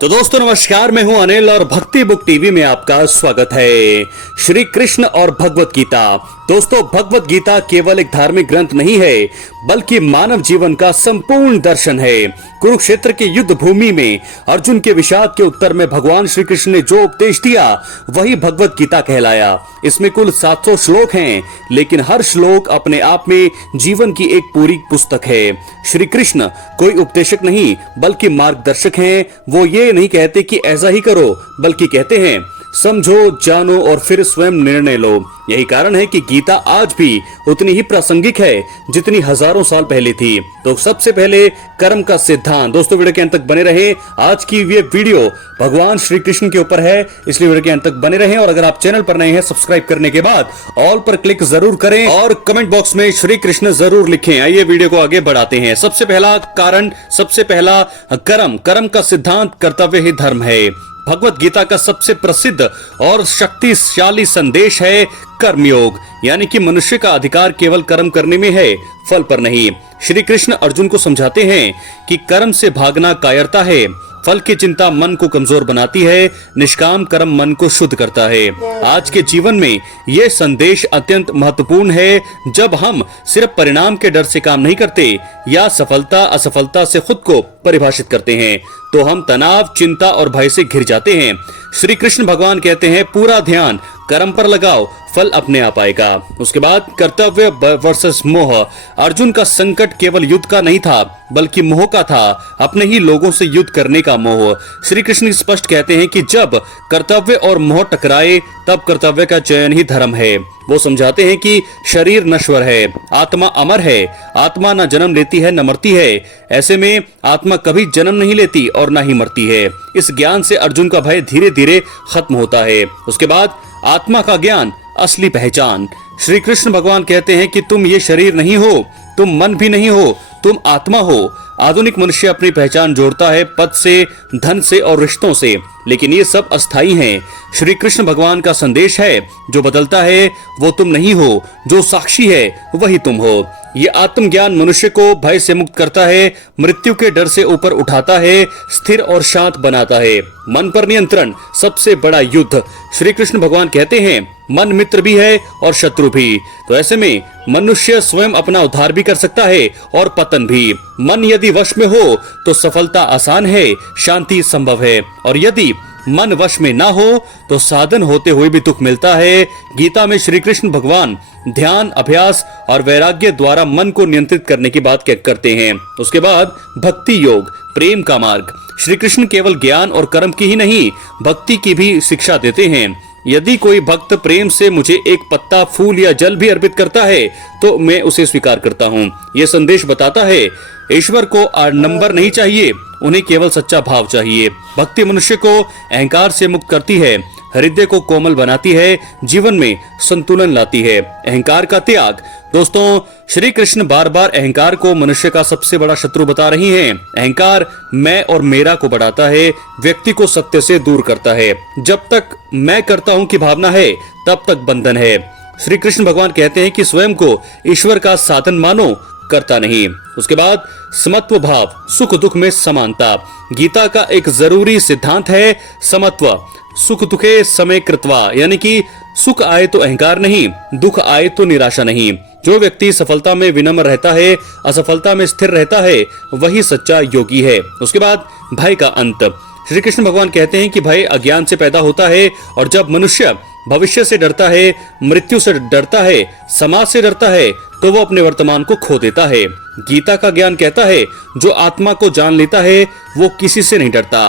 तो दोस्तों नमस्कार, मैं हूं अनिल और भक्ति बुक टीवी में आपका स्वागत है। श्री कृष्ण और भगवत गीता। दोस्तों, भगवत गीता केवल एक धार्मिक ग्रंथ नहीं है, बल्कि मानव जीवन का संपूर्ण दर्शन है। कुरुक्षेत्र के युद्ध भूमि में अर्जुन के विषाद के उत्तर में भगवान श्री कृष्ण ने जो उपदेश दिया वही भगवत गीता कहलाया। इसमें कुल 700 श्लोक हैं, लेकिन हर श्लोक अपने आप में जीवन की एक पूरी पुस्तक है। श्री कृष्ण कोई उपदेशक नहीं, बल्कि मार्गदर्शक हैं। वो ये नहीं कहते कि ऐसा ही करो, बल्कि कहते हैं समझो, जानो और फिर स्वयं निर्णय लो। यही कारण है कि गीता आज भी उतनी ही प्रासंगिक है जितनी हजारों साल पहले थी। तो सबसे पहले कर्म का सिद्धांत। दोस्तों, वीडियो के अंत तक बने रहें। आज की ये वीडियो भगवान श्री कृष्ण के ऊपर है, इसलिए वीडियो के अंत तक बने रहें। और अगर आप चैनल पर नए हैं, सब्सक्राइब करने के बाद ऑल पर क्लिक जरूर करें और कमेंट बॉक्स में श्री कृष्ण जरूर लिखें। आइए वीडियो को आगे बढ़ाते हैं। सबसे पहला कारण, सबसे पहला कर्म का सिद्धांत कर्तव्य ही धर्म है। भगवत गीता का सबसे प्रसिद्ध और शक्तिशाली संदेश है कर्मयोग, यानी कि मनुष्य का अधिकार केवल कर्म करने में है, फल पर नहीं। श्री कृष्ण अर्जुन को समझाते हैं कि कर्म से भागना कायरता है, फल की चिंता मन को कमजोर बनाती है, निष्काम कर्म मन को शुद्ध करता है। आज के जीवन में यह संदेश अत्यंत महत्वपूर्ण है। जब हम सिर्फ परिणाम के डर से काम नहीं करते या सफलता असफलता से खुद को परिभाषित करते हैं, तो हम तनाव, चिंता और भय से घिर जाते हैं। श्री कृष्ण भगवान कहते हैं पूरा ध्यान कर्म पर लगाओ, फल अपने आप आएगा। उसके बाद कर्तव्य वर्सेस मोह। अर्जुन का संकट केवल युद्ध का नहीं था, बल्कि मोह का था, अपने ही लोगों से युद्ध करने का मोह। श्री कृष्ण स्पष्ट कहते हैं कि जब कर्तव्य और मोह टकराए, तब कर्तव्य का चयन ही धर्म है। वो समझाते हैं कि शरीर नश्वर है, आत्मा अमर है। आत्मा न जन्म लेती है न मरती है। ऐसे में आत्मा कभी जन्म नहीं लेती और न ही मरती है। इस ज्ञान से अर्जुन का भय धीरे धीरे खत्म होता है। उसके बाद आत्मा का ज्ञान, असली पहचान। श्री कृष्ण भगवान कहते हैं कि तुम ये शरीर नहीं हो, तुम मन भी नहीं हो, तुम आत्मा हो। आधुनिक मनुष्य अपनी पहचान जोड़ता है पद से, धन से और रिश्तों से, लेकिन ये सब अस्थायी हैं। श्री कृष्ण भगवान का संदेश है जो बदलता है वो तुम नहीं हो, जो साक्षी है वही तुम हो। ये आत्मज्ञान मनुष्य को भय से मुक्त करता है, मृत्यु के डर से ऊपर उठाता है, स्थिर और शांत बनाता है। मन पर नियंत्रण सबसे बड़ा युद्ध। श्री कृष्ण भगवान कहते हैं मन मित्र भी है और शत्रु भी। तो ऐसे में मनुष्य स्वयं अपना उद्धार भी कर सकता है और पतन भी। मन यदि वश में हो तो सफलता आसान है, शांति संभव है, और यदि मन वश में ना हो तो साधन होते हुए भी दुख मिलता है। गीता में श्री कृष्ण भगवान ध्यान, अभ्यास और वैराग्य द्वारा मन को नियंत्रित करने की बात करते हैं। उसके बाद भक्ति योग, प्रेम का मार्ग। श्री कृष्ण केवल ज्ञान और कर्म की ही नहीं, भक्ति की भी शिक्षा देते हैं। यदि कोई भक्त प्रेम से मुझे एक पत्ता, फूल या जल भी अर्पित करता है तो मैं उसे स्वीकार करता हूँ। यह संदेश बताता है ईश्वर को नंबर नहीं चाहिए, उन्हें केवल सच्चा भाव चाहिए। भक्ति मनुष्य को अहंकार से मुक्त करती है, हृदय को कोमल बनाती है, जीवन में संतुलन लाती है। अहंकार का त्याग। दोस्तों, श्री कृष्ण बार बार अहंकार को मनुष्य का सबसे बड़ा शत्रु बता रही हैं। अहंकार मैं और मेरा को बढ़ाता है, व्यक्ति को सत्य से दूर करता है। जब तक मैं करता हूं की भावना है, तब तक बंधन है। श्री कृष्ण भगवान कहते हैं कि स्वयं को ईश्वर का साधन मानो, करता नहीं। उसके बाद समत्व भाव, सुख दुख में समानता। गीता का एक जरूरी सिद्धांत है समत्व। सुख दुखे समय कृत्वा, यानी कि सुख आए तो अहंकार नहीं, दुख आए तो निराशा नहीं। जो व्यक्ति सफलता में विनम्र रहता है, असफलता में स्थिर रहता है, वही सच्चा योगी है। उसके बाद भय का अंत। श्री कृष्ण भगवान कहते हैं कि भय अज्ञान से पैदा होता है, और जब मनुष्य भविष्य से डरता है, मृत्यु से डरता है, समाज से डरता है, तो वो अपने वर्तमान को खो देता है। गीता का ज्ञान कहता है जो आत्मा को जान लेता है वो किसी से नहीं डरता।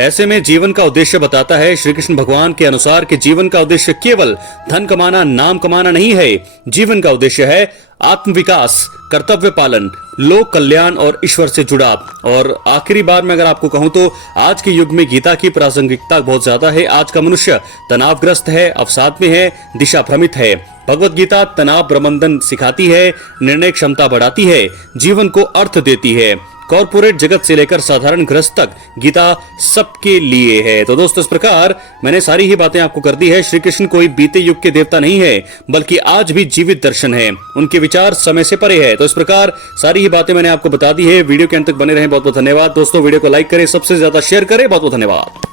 ऐसे में जीवन का उद्देश्य बताता है श्री कृष्ण भगवान के अनुसार कि जीवन का उद्देश्य केवल धन कमाना, नाम कमाना नहीं है। जीवन का उद्देश्य है आत्म विकास, कर्तव्य पालन, लोक कल्याण और ईश्वर से जुड़ाव। और आखिरी बार में अगर आपको कहूं तो आज के युग में गीता की प्रासंगिकता बहुत ज्यादा है। आज का मनुष्य तनावग्रस्त है, अवसाद में है, दिशा भ्रमित है। भगवत गीता तनाव प्रबंधन सिखाती है, निर्णय क्षमता बढ़ाती है, जीवन को अर्थ देती है। कॉर्पोरेट जगत से लेकर साधारण गृहस्थ तक गीता सबके लिए है। तो दोस्तों इस प्रकार मैंने सारी ही बातें आपको कर दी है। श्री कृष्ण कोई बीते युग के देवता नहीं है, बल्कि आज भी जीवित दर्शन है। उनके विचार समय से परे है। तो इस प्रकार सारी ही बातें मैंने आपको बता दी है। वीडियो के अंत तक बने रहें। बहुत बहुत धन्यवाद दोस्तों। वीडियो को लाइक करें, सबसे ज्यादा शेयर करें। बहुत बहुत धन्यवाद।